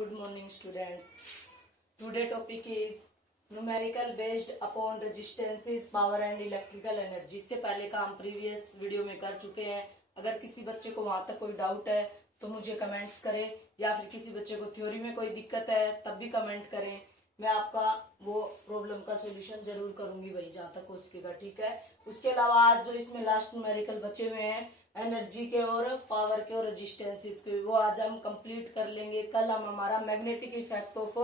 Good morning, students. Today topic is numerical based upon resistances, power and electrical energy. इससे पहले का हम previous video में कर चुके हैं. अगर किसी बच्चे को वहां तक कोई डाउट है तो मुझे कमेंट्स करें, या फिर किसी बच्चे को थ्योरी में कोई दिक्कत है तब भी कमेंट करें. मैं आपका वो प्रॉब्लम का सोल्यूशन जरूर करूंगी भाई, जहां तक हो सकेगा. ठीक है. उसके अलावा आज जो इसमें लास्ट न्यूमेरिकल बचे हुए हैं एनर्जी के और पावर के और रेजिस्टेंसेस के, वो आज हम कंप्लीट कर लेंगे. कल हम हमारा magnetic effect of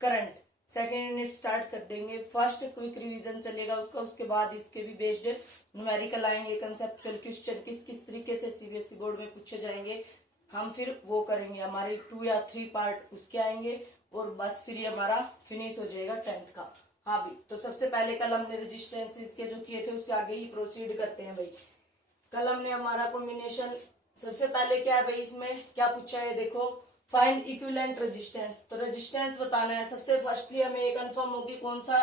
current second unit start कर देंगे. फर्स्ट क्विक रिवीजन चलेगा उसका, उसके बाद इसके भी बेस्ड न्यूमेरिकल आएंगे, कंसेप्चुअल क्वेश्चन किस किस तरीके से सीबीएसई बोर्ड में पूछे जाएंगे हम फिर वो करेंगे. हमारे 2 या 3 पार्ट उसके आएंगे और बस फिर ये हमारा फिनिश हो जाएगा 10th का. हाँ भी, तो सबसे पहले कल हमने रेजिस्टेंसेस के जो किए थे उससे आगे ही प्रोसीड करते हैं भाई. कल हमने हमारा कॉम्बिनेशन, सबसे पहले क्या है भाई, इसमें क्या पूछा है देखो, फाइंड इक्विवेलेंट रेजिस्टेंस. तो रेजिस्टेंस बताना है. सबसे फर्स्टली हमें ये कंफर्म होगी कौन सा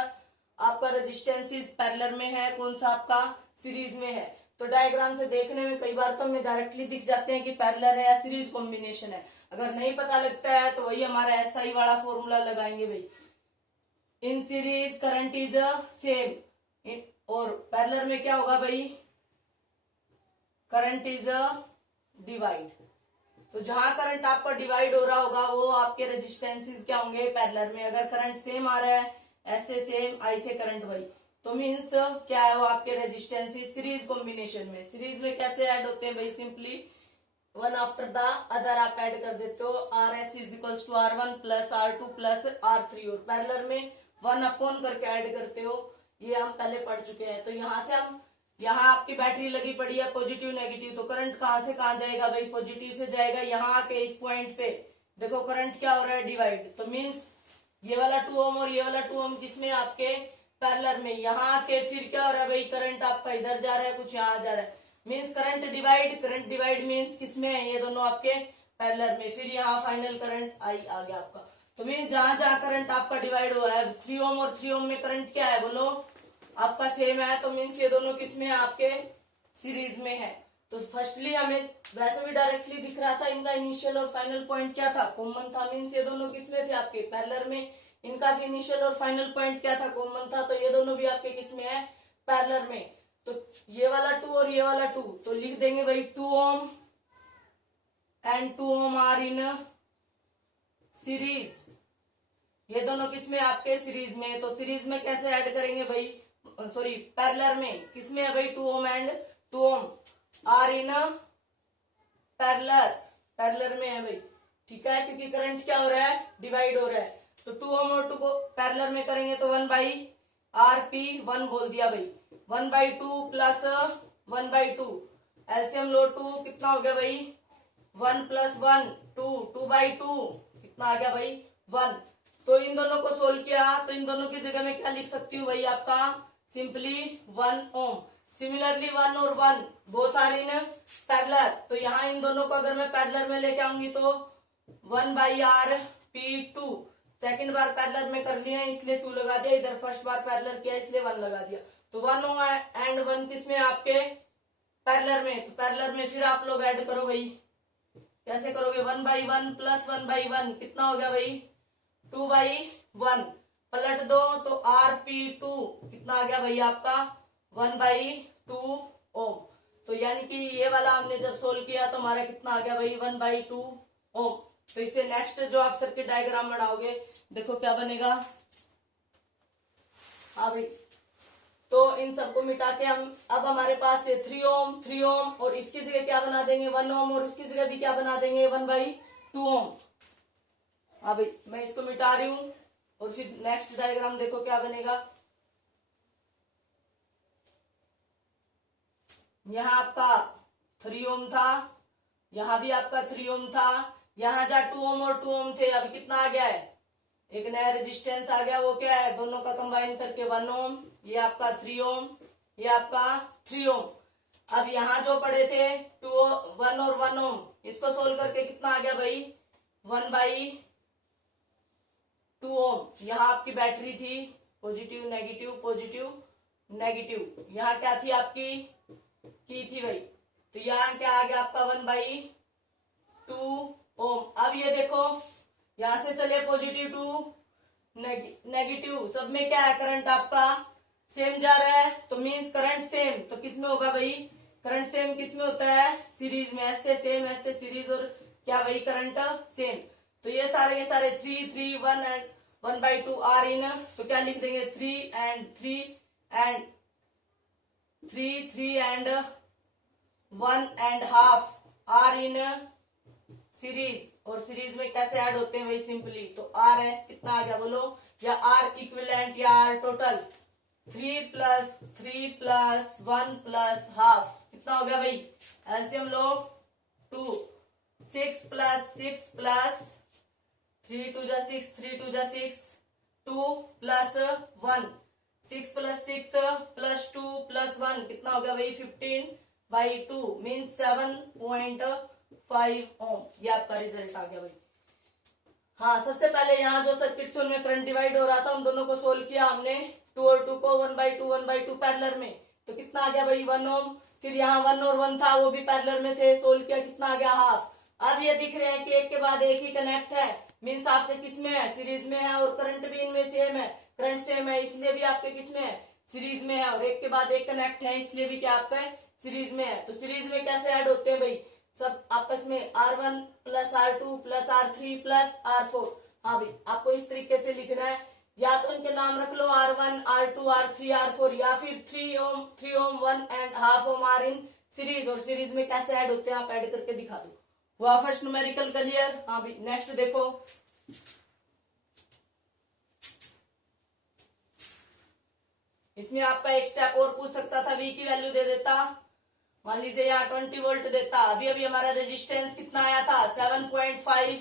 आपका रेजिस्टेंस पैरेलल में है, कौन सा आपका सीरीज में है. तो डायग्राम से देखने में कई बार तो हमें डायरेक्टली दिख जाते हैं कि पैरेलल है या सीरीज कॉम्बिनेशन है. अगर नहीं पता लगता है तो वही हमारा एसआई वाला फॉर्मूला लगाएंगे भाई. In series current is same, और पैरेलल में क्या होगा भाई, करंट इज डिवाइड. तो जहां करंट आपका डिवाइड हो रहा होगा वो आपके रेजिस्टेंसेस क्या होंगे, पैरेलल में. अगर करंट सेम आ रहा है ऐसे सेम आई से करंट भाई, तो मीन्स क्या है वो आपके रेजिस्टेंसेस सीरीज कॉम्बिनेशन में. सीरीज में कैसे ऐड होते हैं भाई, simply one after the other आप ऐड कर देते हो. R S is equals to R1 plus R2 plus R3, और पैरेलल में 1 अपॉन करके ऐड करते हो. ये हम पहले पढ़ चुके हैं. तो यहाँ से हम, यहाँ आपकी बैटरी लगी पड़ी है पॉजिटिव नेगेटिव, तो करंट कहां से कहां जाएगा भाई, पॉजिटिव से जाएगा. यहाँ आके इस पॉइंट पे देखो करंट क्या हो रहा है, डिवाइड. तो मीन्स ये वाला 2 ओम और ये वाला 2 ओम किसमें, आपके पैरेलल में. यहाँ आके फिर क्या हो रहा है भाई, करंट आपका इधर जा रहा है, कुछ यहाँ जा रहा है. मीन्स करंट डिवाइड मीन्स किसमें है, ये दोनों आपके पैरेलल में. फिर यहाँ फाइनल करंट आई आ गया आपका. तो मीन्स जहां जहां करंट आपका डिवाइड हुआ है, 3 ओम और 3 ओम में करंट क्या है बोलो, आपका सेम है. तो मीन्स ये दोनों किसमें है, आपके सीरीज में है. तो फर्स्टली हमें वैसे भी डायरेक्टली दिख रहा था, इनका इनिशियल और फाइनल पॉइंट क्या था, कॉमन था. मीन्स ये दोनों किसमें थे, आपके पैरेलल में. इनका भी इनिशियल और फाइनल पॉइंट क्या था, कॉमन था. तो ये दोनों भी आपके किसमें है, पैरेलल में. तो ये वाला 2 और ये वाला 2, तो लिख देंगे भाई 2 ohm and 2 ohm are in series. ये दोनों किसमें, आपके सीरीज में. तो सीरीज में कैसे ऐड करेंगे भाई, सॉरी पैरेलल में किसमें है भाई, 2 ohm and 2 ohm are in parallel में है भाई. ठीक है, क्योंकि करंट क्या हो रहा है, डिवाइड हो रहा है. तो 2 ओम और 2 को पैरेलल में करेंगे तो 1/RP 1 बोल दिया भाई. 1/2 प्लस 1/2 एलसीएम लो 2 कितना हो गया भाई, 1 प्लस 1 2, 2/2 कितना आ गया भाई, 1. तो इन दोनों को सोल्व किया तो इन दोनों की जगह में क्या लिख सकती हूँ भाई, आपका सिंपली 1 ओम. सिमिलरली 1 और 1 बोथ आर इन पैरेलल. तो यहाँ इन दोनों को अगर मैं पैरेलल में लेके आऊंगी तो 1/RP2. सेकंड बार पैरेलल में कर लिया इसलिए 2 लगा दिया, इधर फर्स्ट बार पैरेलल किया इसलिए 1 लगा दिया. तो 1 एंड 1 किसमें, आपके पैरेलल में. तो पैरेलल में फिर आप लोग ऐड करो भाई. कैसे करोगे, 1/1 प्लस 1/1 कितना हो गया भाई, 2/1. पलट दो तो RP2 कितना आ गया भाई, आपका 1/2 ओम. तो यानी कि ये वाला हमने जब सोल्व किया तो हमारा कितना आ गया भाई, 1/2 ओम. तो इससे नेक्स्ट जो आप सर्किट डायग्राम बनाओगे देखो क्या बनेगा. हाँ भाई, तो इन सबको मिटा के हम, अब हमारे पास ये 3 ओम और इसकी जगह क्या बना देंगे, 1 ओम, और उसकी जगह भी क्या बना देंगे, 1/2 ओम. हाँ भाई, मैं इसको मिटा रही हूं और फिर नेक्स्ट डायग्राम देखो क्या बनेगा. यहाँ आपका 3 ओम था, यहाँ भी आपका 3 ओम था, यहाँ जहाँ 2 ओम और 2 ओम थे, अभी कितना आ गया है, एक नया रेजिस्टेंस आ गया. वो क्या है, दोनों का कंबाइन करके 1 ओम, ये आपका 3 ओम, ये आपका 3 ओम. अब यहाँ जो पड़े थे 1 और 1 ओम, इसको सोल्व करके कितना आ गया भाई, 1/2 ओम. यहाँ आपकी बैटरी थी पॉजिटिव नेगेटिव. यहाँ क्या थी आपकी, की थी भाई. तो यहाँ क्या आ गया आपका 1/2 ओम. अब ये देखो यहाँ से चले पॉजिटिव टू नेगेटिव, सब में क्या है करंट आपका सेम जा रहा है, तो मीन्स करंट सेम। तो किसमें होगा भाई, करंट सेम किसमें होता है, सीरीज में, ऐसे सेम ऐसे सीरीज, और क्या भाई करंट सेम। तो ये सारे 3 1 एंड 1/2 आर इन, तो क्या लिख देंगे 3 and 3 and 1.5 are in series. और सीरीज में कैसे ऐड होते हैं भाई, सिंपली। तो आर एस कितना आ गया बोलो, या आर इक्विवेलेंट या आर टोटल, 3 + 3 + 1 + ½ कितना हो गया भाई, एलसीएम लो 2, 6 + 6 + 3 2 = 6, 3 2 = 6, 2 + 1, 6 + 6 + 2 + 1 कितना हो गया भाई 15/2 मीन्स 7.5 ओम। ये आपका रिजल्ट आ गया भाई। हाँ, सबसे पहले यहाँ जो सर्किट थे उनमें करंट डिवाइड हो रहा था, उन दोनों को सोल्व किया हमने, 2 और 2 को 1/2 पैरेलल में, तो कितना आ गया भाई 1 ओम। फिर यहाँ 1 और 1 था, वो भी पैरेलल में थे, सोल्व किया, कितना आ गया हाफ। अब ये दिख रहे हैं कि एक के बाद एक ही कनेक्ट है, मीन्स आपके किसमें है, सीरीज में है, और करंट भी इनमें सेम है, करंट सेम है, इसलिए भी आपके किसमें है, सीरीज में है, और एक के बाद एक कनेक्ट है, इसलिए भी क्या आपका सीरीज में है। तो सीरीज में कैसे ऐड होते हैं भाई, सब आपस में R1 + R2 + R3 + R4। हाँ भाई, आपको इस तरीके से लिखना है, या तो इनके नाम रख लो R1 R2 R3 R4, या फिर 3 ओम 1.5 ओम आर इन सीरीज। और सीरीज में कैसे ऐड होते हैं आप ऐड करके दिखा दो। हुआ फर्स्ट न्यूमेरिकल क्लियर। हाँ भाई, नेक्स्ट देखो, इसमें आपका एक स्टेप और पूछ सकता था, V की वैल्यू दे देता, मान लीजिए यहाँ 20 वोल्ट देता, अभी हमारा रेजिस्टेंस कितना आया था 7.5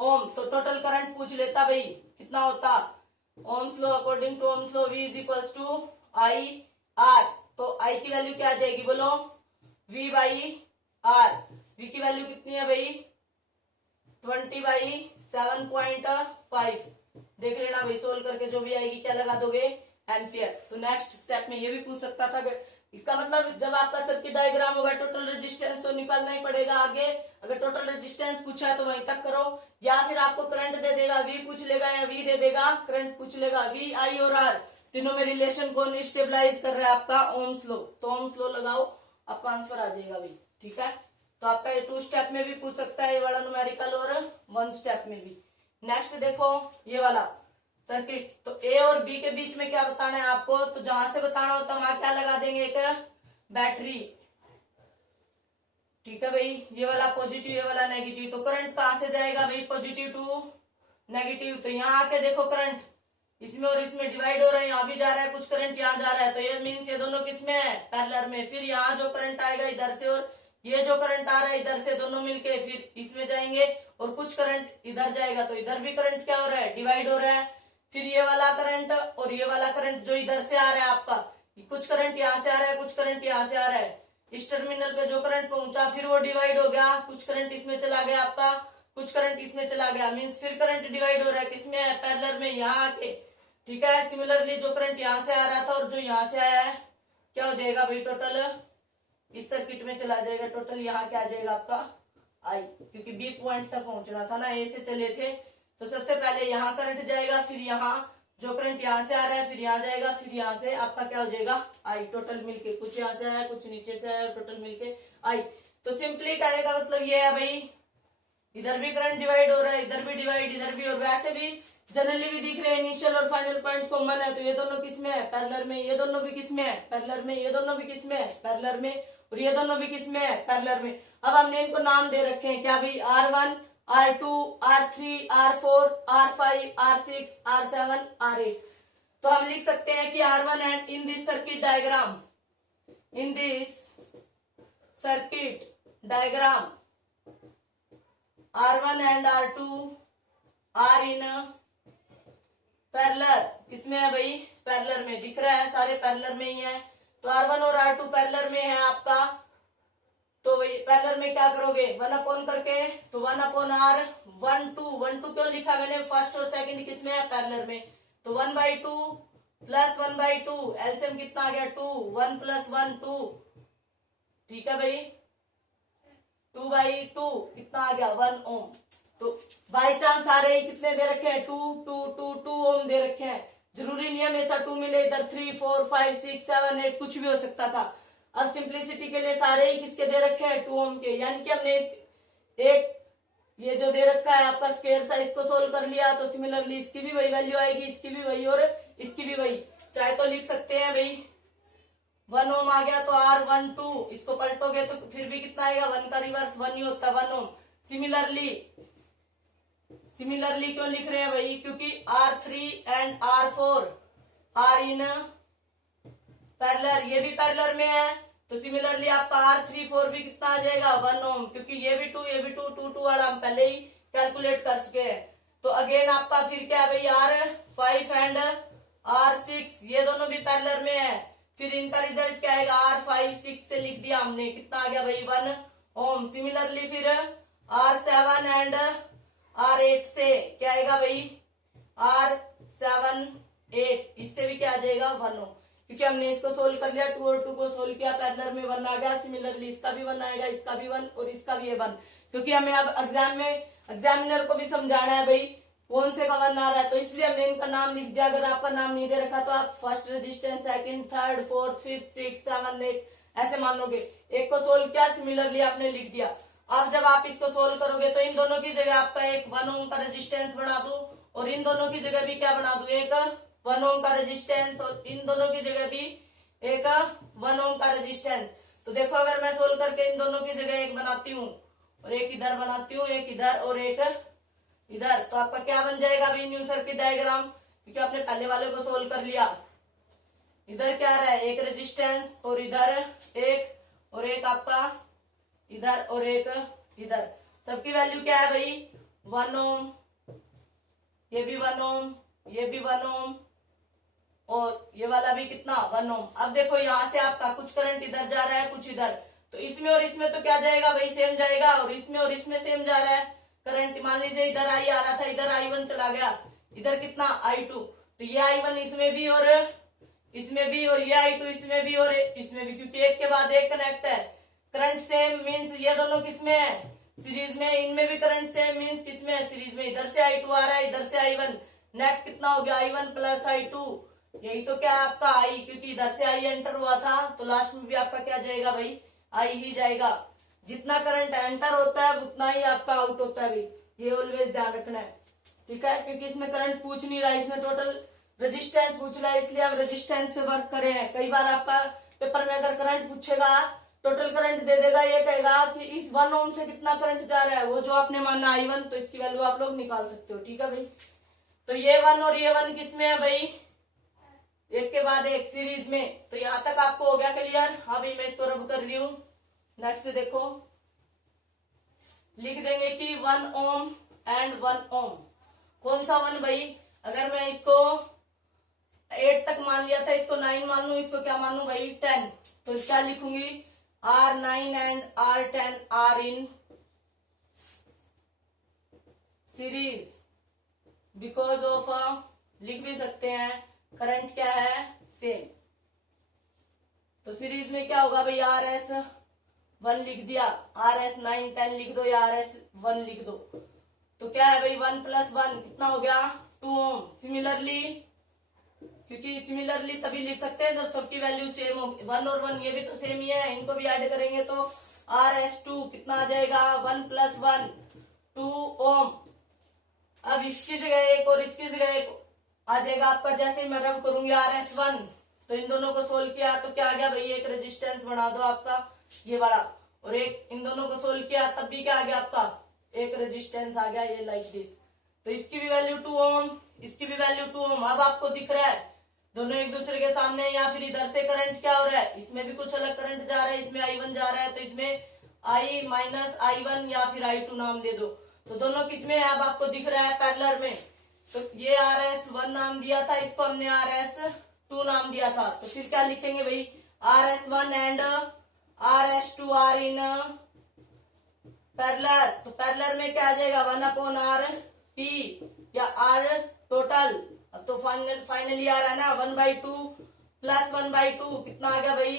ओम, तो टोटल करंट पूछ लेता भाई कितना होता, Ohm's law, according to Ohm's law V = IR। तो I की वैल्यू क्या आ जाएगी बोलो, V/R। V की वैल्यू कितनी है भाई 20/7.5, देख लेना भाई, सोल्व करके जो भी आएगी क्या लगा दोगे, एम्पियर। तो नेक्स्ट स्टेप में ये भी पूछ सकता था, इसका मतलब जब आपका सर्किट डायग्राम होगा टोटल रेजिस्टेंस तो निकालना ही पड़ेगा आगे। अगर टोटल रेजिस्टेंस पूछा है तो वहीं तक करो, या फिर आपको करंट दे देगा, V पूछ लेगा या V दे देगा, करंट पूछ लेगा, V I और R तीनों में रिलेशन कौन स्टेबलाइज कर रहा है आपका, ओम्स लॉ। तो ओम्स लॉ लगाओ, आपका आंसर आ जाएगा भाई। ठीक है, तो आपका 2 स्टेप में भी पूछ सकता है ये वाला न्यूमेरिकल, और 1 स्टेप में भी। नेक्स्ट देखो ये वाला सर्किट, तो ए और बी के बीच में क्या बताना है आपको, तो जहां से बताना होता है वहां क्या लगा देंगे, एक बैटरी। ठीक है भाई, ये वाला पॉजिटिव ये वाला नेगेटिव, तो करंट कहां से जाएगा भाई, पॉजिटिव टू नेगेटिव। तो यहाँ आके देखो करंट इसमें और इसमें डिवाइड हो रहा है, यहाँ भी जा रहा है कुछ करंट, यहाँ जा रहा है, तो ये मीन्स ये दोनों किसमें है, पैरेलल में। फिर यहाँ जो करंट आएगा इधर से, और ये जो करंट आ रहा है इधर से, दोनों मिलके फिर इसमें जाएंगे, और कुछ करंट इधर जाएगा, तो इधर भी करंट क्या हो रहा है, डिवाइड हो रहा है। फिर ये वाला करंट और ये वाला करंट जो इधर से आ रहा है आपका, कुछ करंट यहाँ से आ रहा है, कुछ करंट यहाँ से आ रहा है, इस टर्मिनल पे जो करंट पहुंचा फिर वो डिवाइड हो गया, कुछ करंट इसमें चला गया आपका, कुछ करंट इसमें चला गया, मीन्स फिर करंट डिवाइड हो रहा है, किसमें है, पैरेलल में, यहाँ आके। ठीक है, सिमिलरली जो करंट यहाँ से आ रहा था और जो यहाँ से आया है क्या हो जाएगा भाई, टोटल इस सर्किट में चला जाएगा, टोटल यहाँ क्या आ जाएगा आपका I, क्योंकि B पॉइंट तक पहुंचना था ना, A से चले थे, तो सबसे पहले यहाँ करंट जाएगा, फिर यहाँ जो करंट यहाँ से आ रहा है फिर यहाँ जाएगा, फिर यहाँ से आपका क्या हो जाएगा I, टोटल मिलके, कुछ यहाँ से आया कुछ नीचे से आया, टोटल मिलके I। तो सिंपली कहने का मतलब ये है भाई, इधर भी करंट डिवाइड हो रहा है, इधर भी डिवाइड, इधर भी, और वैसे भी जनरली भी दिख रहे हैं, इनिशियल और फाइनल पॉइंट कॉमन है, तो ये दोनों किसमें है, पैरेलल में, ये दोनों भी किसमें है, पैरेलल में, ये दोनों भी किसमें है, पैरेलल में, और ये दोनों भी किसमें है, पैरेलल में। अब हमने इनको नाम दे रखे हैं क्या भाई, R1 R2 R3 R4 R5 R6 R7 R8। तो हम लिख सकते हैं कि R1 and in this circuit diagram, in this circuit diagram R1 and R2 are in parallel, किसमें है भाई, पैरेलल में, दिख रहा है सारे पैरेलल में ही है। तो R1 और R2 पैरेलल में है आपका, तो भाई पैरेलल में क्या करोगे, 1 करके, तो 1/R 1 2 क्यों लिखा मैंने, फर्स्ट और सेकंड किसमें है, पैरेलल में, तो 1/2 + 1/2, एलसीएम कितना आ गया 2, 1 + 1 2। ठीक है भाई, 2/2 कितना आ गया 1 ओम। तो बाई चांस आ रहे कितने दे रखे हैं 2 ओम दे रखे हैं। जरूरी नहीं है हमेशा 2 मिले, इधर 3 4 5 6 7 8 कुछ भी हो सकता था। अब सिंप्लिसिटी के लिए सारे ही किसके दे रखे हैं 2 ओम के, यानी कि हमने एक ये जो दे रखा है आपका स्क्वायर सा, इसको सोल्व कर लिया तो सिमिलरली इसकी भी वही वैल्यू आएगी, इसकी भी वही और इसकी भी वही। चाहे तो लिख सकते हैं भाई 1 ओम आ गया तो R12, इसको पलटोगे तो फिर भी कितना आएगा, 1 का रिवर्स 1 ही होता है 1 ओम। सिमिलरली क्यों लिख रहे हैं भाई, क्योंकि R3 and R4 are in parallel, ये भी पैरेलल में है तो सिमिलरली आपका R3 4 भी कितना आ जाएगा 1 ओम, क्योंकि ये भी 2 वाला हम पहले ही कैलकुलेट कर चुके हैं। तो अगेन आपका फिर क्या है भाई R5 एंड R6 ये दोनों भी पैरेलल में है, फिर इनका रिजल्ट क्या आएगा R5 6 से लिख दिया हमने, कितना आ गया भाई 1 ओम। सिमिलरली फिर R7 एंड R8 से क्या आएगा भाई R7 8, इससे भी क्या आ जाएगा 1 ओम, क्योंकि हमने इसको सोल्व कर लिया 2 और 2 को सोल्व किया, पैरेलल में 1 आ गया। सिमिलरली इसका भी 1 आएगा, इसका भी 1 और इसका भी 1, क्योंकि हमें अब एग्जाम में एग्जामिनर को भी समझाना है भाई कौन से का 1 आ रहा है, तो इसलिए हमने इनका नाम लिख दिया। अगर आपका नाम नहीं दे रखा तो आप first resistance, second, third, fourth, fifth, 6, 7, 8 ऐसे मानोगे। एक को सोल्व किया, सिमिलरली आपने लिख दिया। अब जब आप इसको सोल्व करोगे तो इन दोनों की जगह आपका एक 1 ओम का रेजिस्टेंस बना दू और इन दोनों की जगह भी क्या बना दू, एक 1 ओम का रेजिस्टेंस, और इन दोनों की जगह भी एक 1 ओम का रेजिस्टेंस। तो देखो अगर मैं सोल्व करके इन दोनों की जगह एक बनाती हूँ और एक इधर बनाती हूँ, एक इधर और एक इधर, तो आपका क्या बन जाएगा अभी न्यू सर्किट डायग्राम, क्योंकि आपने पहले वाले को सोल्व कर लिया। इधर क्या रहा है, एक रेजिस्टेंस और इधर एक, और एक आपका इधर और एक इधर। सबकी वैल्यू क्या है भाई 1 ओम, ये भी 1 ओम, ये भी 1 ओम और ये वाला भी कितना 1 ओम। अब देखो यहाँ से आपका कुछ करंट इधर जा रहा है, कुछ इधर, तो इसमें और इसमें तो क्या जाएगा भाई सेम जाएगा, और इसमें सेम जा रहा है करंट। मान लीजिए इधर आई आ रहा था, इधर I1 चला गया, इधर कितना I2, तो ये I1 इसमें भी और इसमें भी, और ये I2 इसमें भी और इसमें भी, क्योंकि एक के बाद एक कनेक्ट है। करंट सेम मीन्स ये दोनों किसमें है, सीरीज में। इनमें भी करंट सेम मीन्स किसमें है, सीरीज में। इधर से I2 आ रहा है, इधर से I1, नेट कितना हो गया I1 प्लस I2, यही तो क्या है आपका I, क्योंकि इधर से I एंटर हुआ था तो लास्ट में भी आपका क्या जाएगा भाई I ही जाएगा। जितना करंट एंटर होता है उतना ही आपका आउट होता है भाई, ये ऑलवेज ध्यान रखना है, ठीक है। क्योंकि इसमें करंट पूछ नहीं रहा है, इसमें टोटल रेजिस्टेंस पूछ रहा है, इसलिए आप रेजिस्टेंस पे वर्क कर रहे हैं। कई बार आपका पेपर में अगर करंट पूछेगा, टोटल करंट दे देगा, ये कहेगा कि इस 1 ओम से कितना करंट जा रहा है, वो जो आपने माना I1, तो इसकी वैल्यू आप लोग निकाल सकते हो, ठीक है भाई। तो ये 1 और ये 1 किसमें है भाई, एक के बाद एक सीरीज में। तो यहां तक आपको हो गया क्लियर। हाँ भाई मैं इसको रब कर रही हूं। नेक्स्ट देखो, लिख देंगे कि 1 ओम एंड 1 ओम। कौन सा 1 भाई, अगर मैं इसको 8 तक मान लिया था, इसको 9 मान लू, इसको क्या मान लू भाई 10, तो क्या लिखूंगी R9 and R10 are in series because of, लिख भी सकते हैं करंट क्या है सेम। तो सीरीज में क्या होगा भाई RS1 लिख दिया, RS9 10 लिख दो या RS1 लिख दो, तो क्या है भाई 1 + 1 कितना हो गया 2 ओम। सिमिलरली, क्योंकि सिमिलरली तभी लिख सकते हैं जब सबकी वैल्यू सेम हो। 1 और 1 ये भी तो सेम ही है, इनको भी ऐड करेंगे तो RS2 कितना आ जाएगा 1 + 1 2 ओम। अब इसकी जगह एक और इसकी जगह एक आ जाएगा आपका, जैसे मैं रब करूंगी RS1, तो इन दोनों को सोल्व किया तो क्या आ गया भाई एक रेजिस्टेंस बना दो आपका ये वाला, और एक इन दोनों को सोल्व किया तब भी क्या आ गया आपका एक रेजिस्टेंस आ गया, ये लाइक दिस। तो इसकी भी वैल्यू 2 ओम, इसकी भी वैल्यू 2 ओम। अब आपको दिख रहा है दोनों एक दूसरे के सामने, या फिर इधर से करंट क्या हो रहा है, इसमें भी कुछ अलग करंट जा रहा है, इसमें I1 जा रहा है, तो इसमें I माइनस I1 या फिर I2 नाम दे दो। तो दोनों किसमें है अब आपको दिख रहा है पैरेलल में। तो ये RS1 नाम दिया था, इसको हमने RS2 नाम दिया था, तो फिर क्या लिखेंगे भाई RS1 and RS2 are in parallel. तो पैरेलल में क्या आ जाएगा 1/RP या R टोटल। अब तो फाइनली आ रहा है ना 1/2 + 1/2 कितना आ गया भाई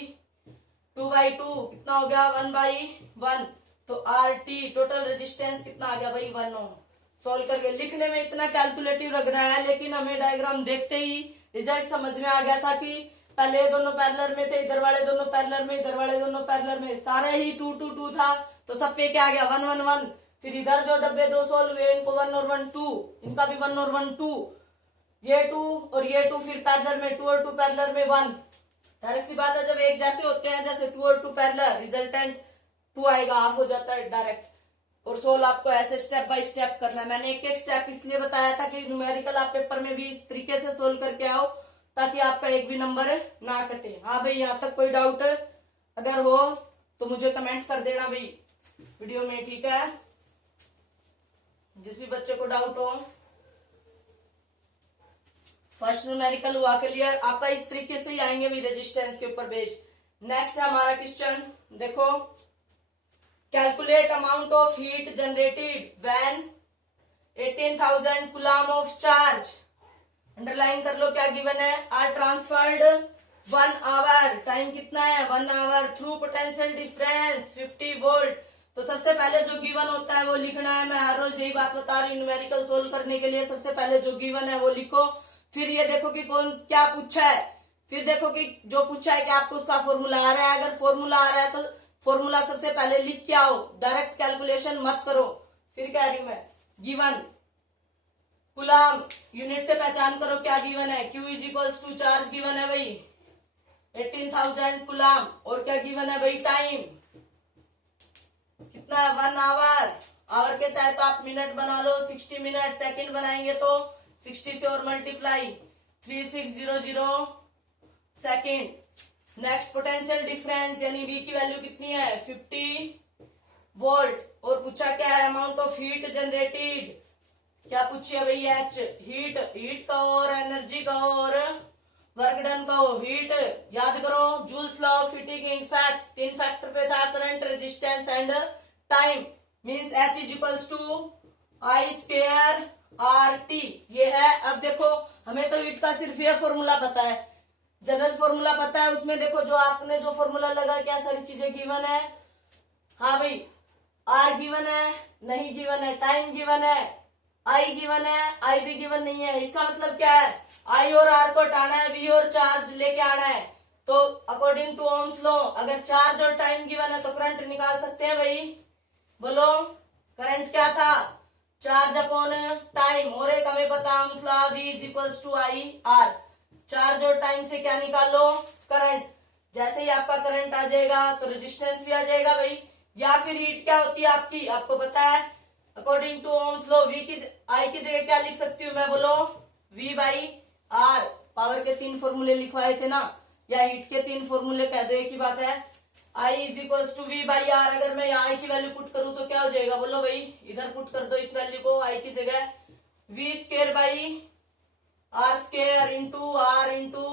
2/2 कितना हो गया 1/1। तो RT टोटल रेजिस्टेंस कितना आ गया भाई 1 ओम। सोल्व करके। लिखने में इतना कैलकुलेटिव लग रहा है, लेकिन हमें डायग्राम देखते ही रिजल्ट समझ में आ गया था कि पहले ये दोनों पैरेलल में थे, इधर वाले दोनों पैरेलल में, इधर वाले दोनों पैरेलल में, सारे ही 2 2 2 था, तो सब पे क्या आ गया 1 1 1। फिर इधर जो डब्बे दो सोल्व हुए इनको 1 और 1 2, इनका भी 1 और 1 2, ये 2 और ये 2, फिर पैरेलल में 2 और 2 पैरेलल में 1। डायरेक्ट सी बात है, जब एक जैसे होते हैं जैसे 2 और 2 पैरेलल, रिजल्टेंट 2 आएगा, ऑफ हो जाता है डायरेक्ट। और सोल्व आपको ऐसे स्टेप बाय स्टेप करना है। मैंने एक एक स्टेप इसलिए बताया था कि न्यूमेरिकल आप पेपर में भी इस तरीके से सोल्व करके आओ, ताकि आपका एक भी नंबर ना कटे। हाँ भाई, यहाँ तक कोई डाउट अगर हो तो मुझे कमेंट कर देना भाई वीडियो में, ठीक है। जिस भी बच्चे को डाउट हो। फर्स्ट न्यूमेरिकल हुआ क्लियर आपका, इस तरीके से ही आएंगे भी रेजिस्टेंस के ऊपर बेस्ड। नेक्स्ट है हमारा क्वेश्चन, देखो, calculate amount of heat generated when 18,000 coulomb of charge, underline कर लो क्या गिवन है, आर ट्रांसफर्ड 1 आवर, टाइम कितना है 1 hour, through potential difference 50 volt. तो सबसे पहले जो गिवन होता है वो लिखना है। मैं हर रोज यही बात बता रही हूँ, न्यूमेरिकल सोल्व करने के लिए सबसे पहले जो गिवन है वो लिखो। फिर ये देखो कि कौन क्या पूछा है, फिर देखो कि जो पूछा है कि आपको उसका फॉर्मूला आ रहा है। अगर फॉर्मूला आ रहा है तो फॉर्मूला सबसे पहले लिख के आओ, डायरेक्ट कैलकुलेशन मत करो। फिर कह रही हूं मैं, गिवन कूलम यूनिट से पहचान करो क्या गिवन है, Q is equals to charge given है भाई 18,000 कूलम, और क्या गिवन है भाई टाइम कितना है 1 आवर। आवर के चाहे तो आप मिनट बना लो, 60 मिनट, सेकंड बनाएंगे तो 60 से और multiply 3600 second. Next potential difference यानी V की वैल्यू कितनी है 50 वोल्ट, और पूछा क्या है अमाउंट ऑफ हीट जनरेटेड, क्या पूछी है भाई H, हीट का और एनर्जी का और वर्क डन का हो। हीट याद करो Joule's law of heating, in fact 3 factor पे था, current, resistance and time, means H is equals to I square RT ये है। अब देखो हमें तो हीट का सिर्फ ये फॉर्मूला पता है, जनरल फॉर्मूला पता है, उसमें देखो जो आपने जो फॉर्मूला लगा क्या सारी चीजें गिवन है। हाँ भाई, R गिवन है, नहीं गिवन है, टाइम गिवन है, I गिवन है, I भी गिवन नहीं है। इसका मतलब क्या है, I और R को हटाना है, V और चार्ज लेके आना है। तो अकॉर्डिंग टू ओम्स लॉ अगर चार्ज और टाइम गिवन है तो करंट निकाल सकते हैं भाई। बोलो करंट क्या था, चार्ज अपॉन टाइम, और एक हमें पता Ohm's law V is equals to I R, charge और टाइम से क्या निकालो करंट। जैसे ही आपका करंट आ जाएगा तो रेजिस्टेंस भी आ जाएगा भाई। या फिर हीट क्या होती है आपकी, आपको पता है according to Ohm's law V की I की जगह क्या लिख सकती हूँ मैं, बोलो V बाई R। पावर के 3 फॉर्मूले लिखवाए थे ना, या हीट के 3 फॉर्मूले कह दो, एक ही बात है। I is equals to V by R। अगर मैं यहाँ I की वैल्यू पुट करूँ तो क्या हो जाएगा, बोलो भाई इधर पुट कर दो इस वैल्यू को, I की जगह V square by R square into R into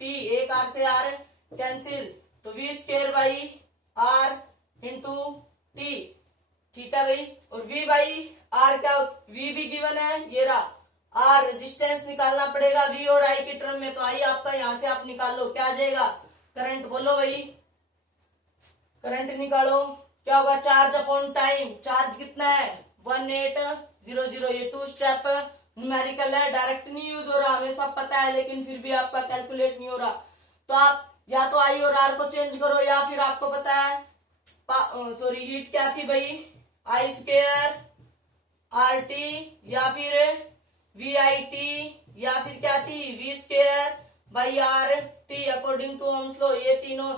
T, एक R से R कैंसिल, तो V square by R into T, ठीक है भाई। और V बाई R क्या, V भी गिवन है, ये रहा, R रेजिस्टेंस निकालना पड़ेगा V और I की टर्म में, तो I आपका यहाँ से आप निकाल लो, क्या आ जाएगा करंट, बोलो भाई करंट निकालो, क्या होगा चार्ज अपॉन टाइम, चार्ज कितना है 1800। ये 2 स्टेप न्यूमेरिकल है, डायरेक्ट नहीं यूज हो रहा, हमें सब पता है, लेकिन फिर भी आपका कैलकुलेट नहीं हो रहा। तो आप या तो I और R को चेंज करो, या फिर आपको पता है सॉरी हीट क्या थी भाई I स्क्वायर RT, या फिर VIT, या फिर क्या थी V square by RT according to Ohm's law. ये तीनों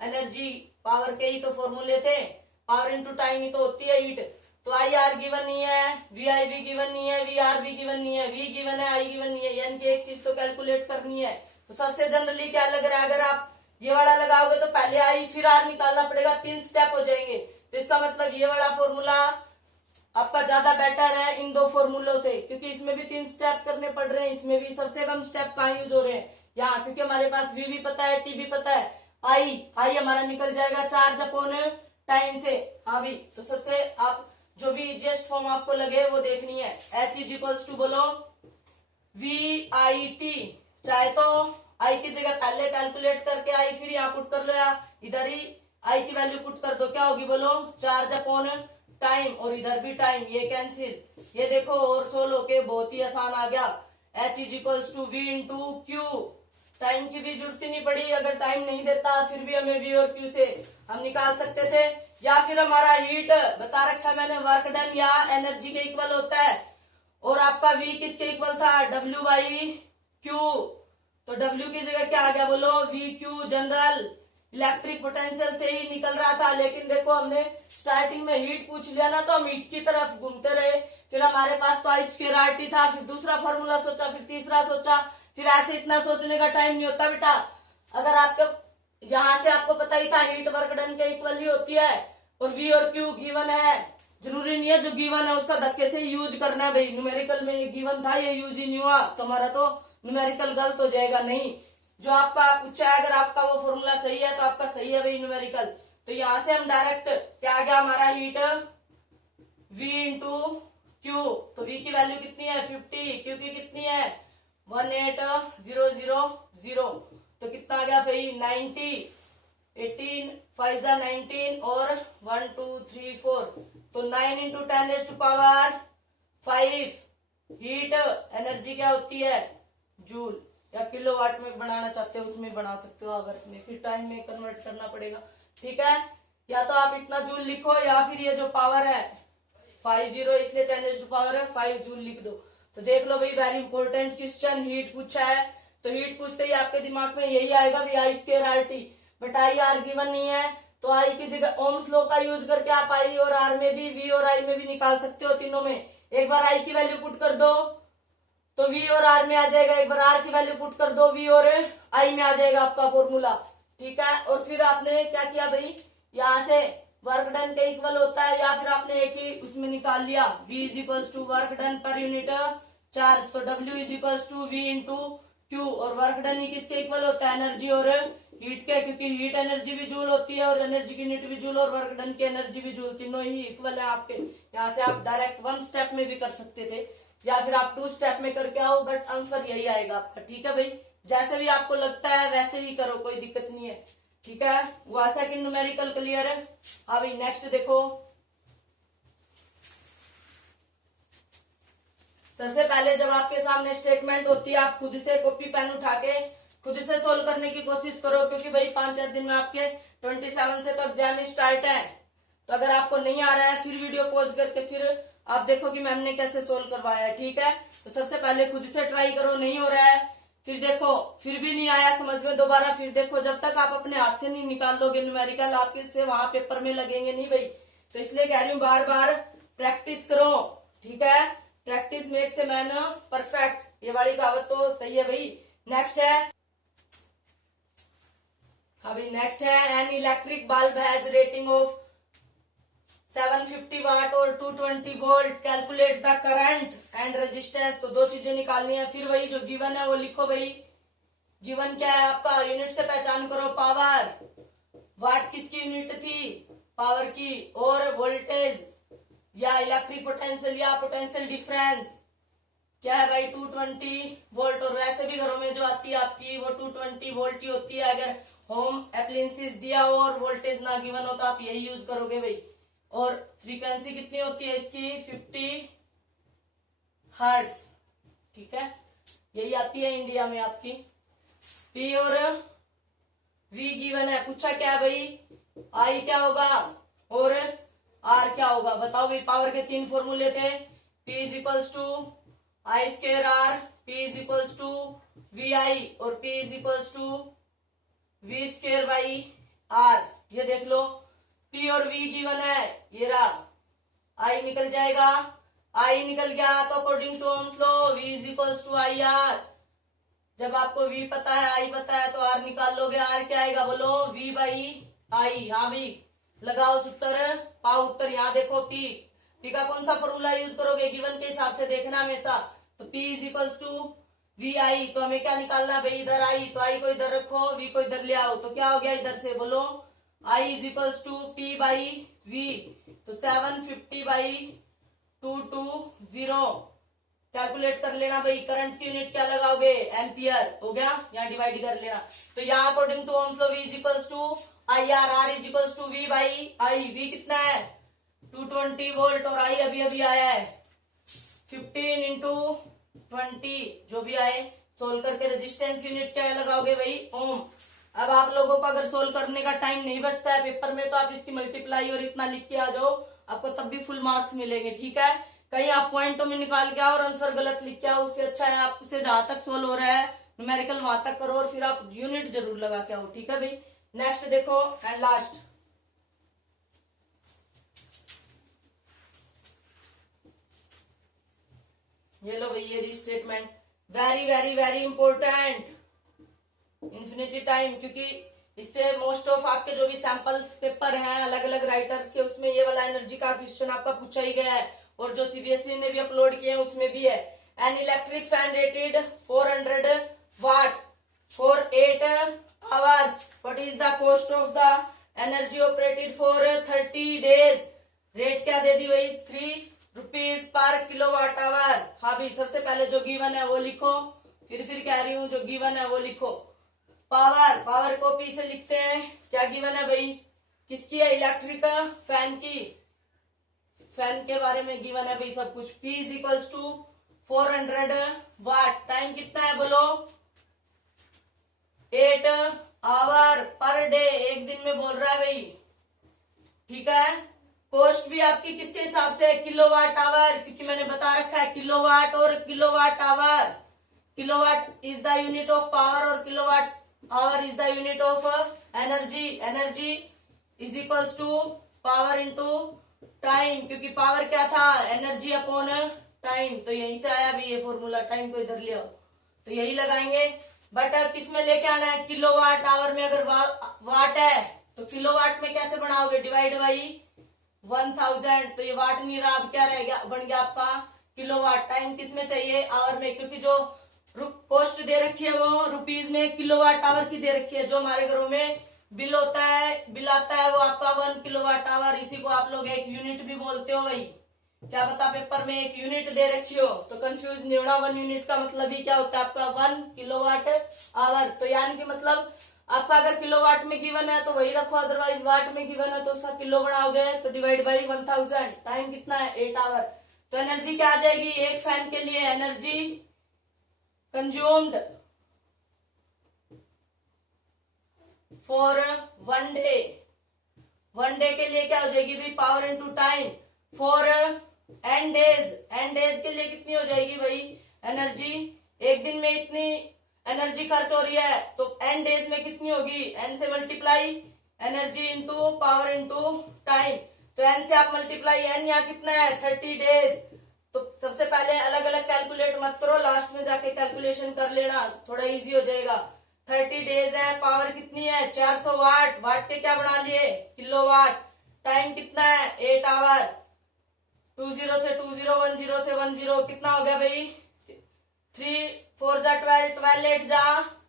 एनर्जी पावर के ही तो फॉर्मूले थे, पावर इंटू टाइम ही तो होती है हीट। तो आई आर गिवन नहीं है, VI भी गिवन नहीं है, VR भी गिवन नहीं है, V गिवन है, I गिवन नहीं है, यानी कि एक चीज तो कैलकुलेट करनी है। तो सबसे जनरली क्या लग रहा है, अगर आप ये वाला लगाओगे तो पहले I फिर R निकालना पड़ेगा, 3 स्टेप हो जाएंगे। तो इसका मतलब ये वाला फॉर्मूला आपका ज्यादा बेटर है इन 2 फॉर्मूलों से, क्योंकि इसमें भी 3 स्टेप करने पड़ रहे हैं, इसमें भी सबसे कम स्टेप कहाँ यूज हो रहे हैं यहाँ, क्योंकि हमारे पास V भी पता है, T भी पता है, I हमारा निकल जाएगा चार्ज अपॉन टाइम से। हाँ भी, तो सबसे आप जो भी इजिएस्ट फॉर्म आपको लगे वो देखनी है। H इज इक्वल्स टू बोलो VIT, चाहे तो I की जगह पहले कैलकुलेट करके I फिर यहाँ पुट कर लो, या इधर ही I की वैल्यू पुट कर दो, क्या होगी बोलो चार्ज अपॉन टाइम और इधर भी टाइम, ये कैंसिल, ये देखो और सोल्व होके बहुत ही आसान आ गया। H is equals to V into Q, time की भी जरूरत ही नहीं पड़ी, अगर टाइम नहीं देता फिर भी हमें वी और क्यू से हम निकाल सकते थे। या फिर हमारा हीट बता रखा मैंने, वर्क डन या एनर्जी के इक्वल होता है, और आपका वी किसके इक्वल था, W बाई क्यू, तो W की जगह क्या आ गया बोलो, we Q general electric potential से ही निकल रहा था। लेकिन देखो हमने स्टार्टिंग में हीट पूछ लिया ना, तो हम हीट की तरफ घूमते रहे, फिर हमारे पास तो आई स्क्वायर आर टी था, फिर दूसरा फॉर्मूला सोचा, फिर तीसरा सोचा, फिर ऐसे इतना सोचने का टाइम नहीं होता बेटा। अगर आपके यहाँ से आपको पता ही था हीट वर्क डन के इक्वल ही होती है, और वी और क्यू गिवन है, जरूरी नहीं है जो गिवन है उसका धक्के से यूज करना है भाई। न्यूमेरिकल में ये गिवन था, ये यूज ही नहीं हुआ तो हमारा तो न्यूमेरिकल गलत हो जाएगा। नहीं, जो आपका पूछा है अगर आपका वो फॉर्मूला सही है तो आपका सही है भाई न्यूमेरिकल। तो यहाँ से हम डायरेक्ट क्या आ गया हमारा हीट V इंटू क्यू, तो V की वैल्यू कितनी है 50, क्यू की कितनी है 18000, तो कितना आ गया भाई 90, 18 5 19 और 1 2 3 4, तो 9 इंटू 10⁵ हीट एनर्जी क्या होती है जूल, या किलोवाट में बनाना चाहते हो उसमें बना सकते हो, आवर्स में, फिर टाइम में कन्वर्ट करना पड़ेगा। ठीक है, या तो आप इतना जूल लिखो या फिर ये जो पावर है 50 इसलिए 10⁵ जूल लिख दो। तो देख लो भाई, वेरी इंपॉर्टेंट क्वेश्चन, हीट पूछा है तो हीट पूछते ही आपके दिमाग में यही आएगा भी I square R T, but I R given नहीं है, तो आई की जगह ओम्स लॉ का यूज करके आप आई और आर में भी, वी और आई में भी निकाल सकते हो, तीनों में। एक बार आई की वैल्यू पुट कर दो तो वी और आर में आ जाएगा, एक बार आर की वैल्यू पुट कर दो वी और आई में आ जाएगा आपका फॉर्मूला। ठीक है, और फिर आपने क्या किया भाई, यहाँ से वर्क डन के इक्वल होता है, या फिर आपने एक ही उसमें निकाल लिया, V is equals to work done per unit charge, तो W is equals to V into Q, और वर्क डन ही किसके इक्वल होता है, एनर्जी और हीट के, क्योंकि हीट एनर्जी भी जूल होती है और एनर्जी की यूनिट भी जूल, और वर्क डन की एनर्जी भी जूल, तीनों ही इक्वल है आपके। यहाँ से आप डायरेक्ट 1 स्टेप में भी कर सकते थे, या फिर आप 2 स्टेप में करके आओ, बट आंसर यही आएगा आपका। ठीक है भाई, जैसे भी आपको लगता है वैसे ही करो, कोई दिक्कत नहीं है। ठीक है, वो सेकंड न्यूमेरिकल क्लियर है। अभी नेक्स्ट देखो, सबसे पहले जब आपके सामने स्टेटमेंट होती है आप खुद से कॉपी पेन उठा के खुद से सोल्व करने की कोशिश करो, क्योंकि भाई 5-4 दिन में आपके 27 से तो एग्जाम स्टार्ट है। तो अगर आपको नहीं आ रहा है फिर वीडियो पॉज करके फिर आप देखो कि मैम ने कैसे सोल्व करवाया है। ठीक है, तो सबसे पहले खुद से ट्राई करो, नहीं हो रहा है फिर देखो, फिर भी नहीं आया समझ में दोबारा फिर देखो, जब तक आप अपने हाथ से नहीं निकाल लोगे न्यूमेरिकल आपके से वहां पेपर में लगेंगे नहीं भाई। तो इसलिए कह रही हूँ बार बार प्रैक्टिस करो। ठीक है, practice makes a man perfect, ये वाली कहावत तो सही है भाई। नेक्स्ट है, अभी नेक्स्ट है, an electric bulb has rating of 750 वाट और 220 volt, calculate the current and resistance. तो 2 चीजें निकालनी है, फिर वही जो गिवन है वो लिखो भाई। गिवन क्या है आपका, यूनिट से पहचान करो, पावर, वाट किसकी यूनिट थी पावर की, और वोल्टेज या इलेक्ट्रिक पोटेंशियल या पोटेंशियल डिफरेंस क्या है भाई 220 वोल्ट, और वैसे भी घरों में जो आती है आपकी वो 220 वोल्ट ही होती है। अगर होम एप्लायंसेस दिया हो और वोल्टेज ना गिवन हो तो आप यही यूज करोगे भाई। और फ्रीक्वेंसी कितनी होती है इसकी 50 हर्ट्ज। ठीक है, यही आती है इंडिया में आपकी। पी और वी गिवन है, पूछा क्या भाई, आई क्या होगा और आर क्या होगा, बताओ भाई। पावर के 3 फॉर्मूले थे, P is equals to I square R, P is equals to V I, और P is equals to V square by R. ये देख लो, P और V गिवन है, ये रहा, I निकल जाएगा, I निकल गया तो according to Ohm's law V is equals to I R. जब आपको V पता है I पता है तो R निकाल लोगे, R क्या आएगा बोलो, V बाई आई। हाँ भाई, लगाओ सूत्र, पाओ उत्तर। यहाँ देखो P का कौन सा फॉर्मूला यूज करोगे, गिवन के हिसाब से देखना हमेशा। तो P is equals to V I, तो हमें क्या निकालना है भाई, इधर आई, तो आई को इधर रखो, V को इधर ले आओ, तो क्या हो गया इधर से बोलो, I is equals to P by V, तो 750 बाई 220। कैलकुलेट कर लेना भाई, करंट की यूनिट क्या लगाओगे, एम्पियर, हो गया, यहाँ डिवाइड कर लेना। तो यहाँ according to Ohm's law V is equals to I R, R is equals to V by I. V कितना है 220 वोल्ट, और आई अभी अभी आया है 15 इंटू 20 जो भी आए, सोल्व करके रेजिस्टेंस यूनिट क्या लगाओगे भाई, ओम। अब आप लोगों को अगर सोल्व करने का टाइम नहीं बचता है पेपर में तो आप इसकी मल्टीप्लाई और इतना लिख के आ जाओ, आपको तब भी फुल मार्क्स मिलेंगे, ठीक है। कहीं आप पॉइंटों में निकाल के आओ और आंसर गलत लिख के आओ, उससे अच्छा है आपसे जहां तक सोल्व हो रहा है न्यूमेरिकल वहां तक करो और फिर आप यूनिट जरूर लगा के आओ, ठीक है भाई। नेक्स्ट देखो एंड लास्ट, ये लो भाई ये statement, very very very important, infinity time, क्योंकि इससे मोस्ट ऑफ आपके जो भी सैंपल्स पेपर हैं अलग अलग राइटर्स के उसमें ये वाला एनर्जी का क्वेश्चन आपका पूछा ही गया है, और जो सीबीएसई ने भी अपलोड किए हैं उसमें भी है। An electric fan rated 400 watt for 8 hours, what is the cost of the energy operated for 30 days, rate क्या दे दी भाई, 3 रुपीज पर किलोवाट आवर। हाँ भाई सबसे पहले जो गिवन है वो लिखो, फिर कह रही हूँ जो गिवन है वो लिखो। पावर को पी से लिखते हैं, क्या गिवन है भाई, किसकी है, इलेक्ट्रिक फैन की, फैन के बारे में गिवन है भाई सब कुछ। P is equals to 400 watt, time कितना है बोलो, 8 आवर पर डे, एक दिन में बोल रहा है भाई, ठीक है। कॉस्ट भी आपकी किसके हिसाब से, किलोवाट आवर, क्योंकि मैंने बता रखा है किलोवाट और kilowatt hour, kilowatt is the unit of power और kilowatt hour is the unit of energy, energy is equals to power into time, क्योंकि पावर क्या था, एनर्जी अपॉन टाइम, तो यहीं से आया भी ये फॉर्मूला, टाइम को इधर ले आओ तो यही लगाएंगे। बट किस में लेके आना है, किलोवाट आवर में, अगर वाट है तो किलोवाट में कैसे बनाओगे, डिवाइड बाई 1000, तो ये वाट नहीं रहा, अब क्या रह गया, बन गया आपका किलोवाट। टाइम किस में चाहिए, आवर में, क्योंकि जो कॉस्ट दे रखी है वो रुपीज में किलोवाट आवर की दे रखी है, जो हमारे घरों में बिल होता है, बिल आता है वो आपका 1 किलोवाट आवर, इसी को आप लोग एक यूनिट भी बोलते हो भाई, क्या पता पेपर में एक यूनिट दे रखी हो तो कंफ्यूज नहीं होना, 1 यूनिट का मतलब ही क्या होता है आपका 1 किलोवाट आवर, तो यानी कि मतलब आपका अगर किलोवाट में गिवन है तो वही रखो, अदरवाइज वाट में गिवन है तो उसका किलो बनाओगे तो डिवाइड बाई 1000, टाइम कितना है 8 आवर, तो एनर्जी क्या आ जाएगी, एक फैन के लिए energy consumed for 1 day, 1 day के लिए क्या हो जाएगी भाई, power into time, for n days के लिए कितनी हो जाएगी भाई एनर्जी, एक दिन में इतनी एनर्जी खर्च हो रही है तो एन डेज में कितनी होगी, एन से multiply energy into power into time, तो एन से आप मल्टीप्लाई, एन यहाँ कितना है 30 डेज, तो सबसे पहले अलग अलग कैलकुलेट मत करो, लास्ट में जाके कैलकुलेशन कर लेना, थोड़ा इजी हो जाएगा। 30 डेज है, पावर कितनी है 400 वाट, वाट के क्या बना लिए किलोवाट, टाइम कितना है 8 आवर, 20 से 20, 10 से 10, कितना हो गया भाई 3 4 जा 12, 12 8 जा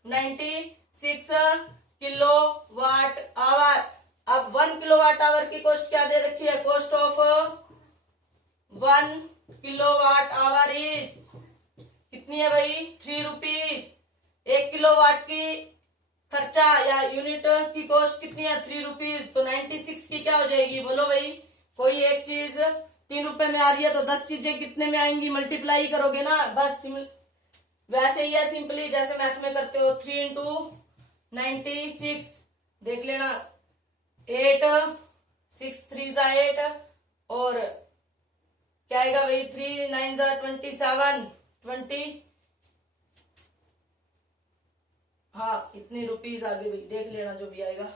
96 किलो वाट आवर। अब 1 किलोवाट आवर की कॉस्ट क्या दे रखी है, cost of 1 kilowatt hour is कितनी है भाई 3 रुपीज, 1 किलोवाट की खर्चा या यूनिट की कॉस्ट कितनी है 3 रुपीज, तो 96 की क्या हो जाएगी बोलो भाई, कोई एक चीज 3 रुपए में आ रही है तो 10 चीजें कितने में आएंगी, मल्टीप्लाई करोगे ना, बस वैसे ही है सिंपली जैसे मैथ में करते हो, 3 इंटू 96 देख लेना, 8 6 3 जा 8 और क्या आएगा भाई 3 9 जा 27 20, हाँ इतनी रुपीज आ गई भाई, देख लेना जो भी आएगा,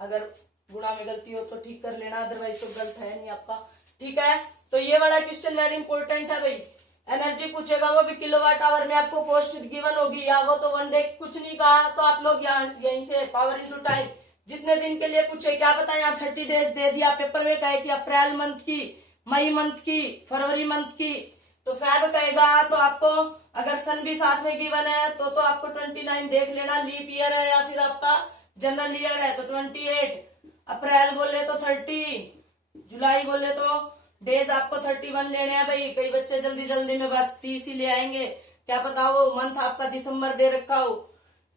अगर गुणा में गलती हो तो ठीक कर लेना, अदरवाइज तो गलत है नहीं आपका, ठीक है। तो ये वाला क्वेश्चन वेरी इंपॉर्टेंट है भाई, एनर्जी पूछेगा वो भी किलोवाट आवर में, आपको कॉस्ट गिवन होगी, या वो तो 1 डे कुछ नहीं कहा तो आप लोग यहाँ यहीं से पावर इंटू टाइम जितने दिन के लिए पूछे, क्या पता यहाँ 30 डेज दे दिया, पेपर में कहे कि अप्रैल मंथ की, मई मंथ की, फरवरी मंथ की, तो फेब कहेगा तो आपको अगर सन भी साथ में गिवन है तो आपको 29 देख लेना, लीप ईयर है या फिर आपका जनरल ईयर है तो 28, अप्रैल बोले तो 30, जुलाई बोले तो डेज आपको 31 लेने हैं भाई, कई बच्चे जल्दी जल्दी में बस 30 ही ले आएंगे, क्या पता वो मंथ आपका दिसंबर दे रखा हो,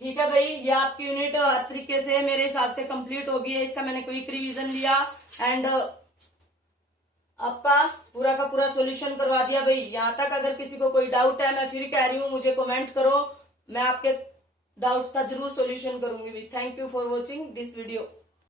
ठीक है भाई। ये आपकी यूनिट हर तरीके से मेरे हिसाब से कंप्लीट होगी है, इसका मैंने क्विक रिवीजन लिया एंड आपका पूरा का पूरा सॉल्यूशन करवा दिया भाई। यहाँ तक अगर किसी को कोई डाउट है, मैं फिर कह रही हूँ, मुझे कमेंट करो, मैं आपके डाउट्स का जरूर सॉल्यूशन करूंगी भाई। Thank you for watching this video.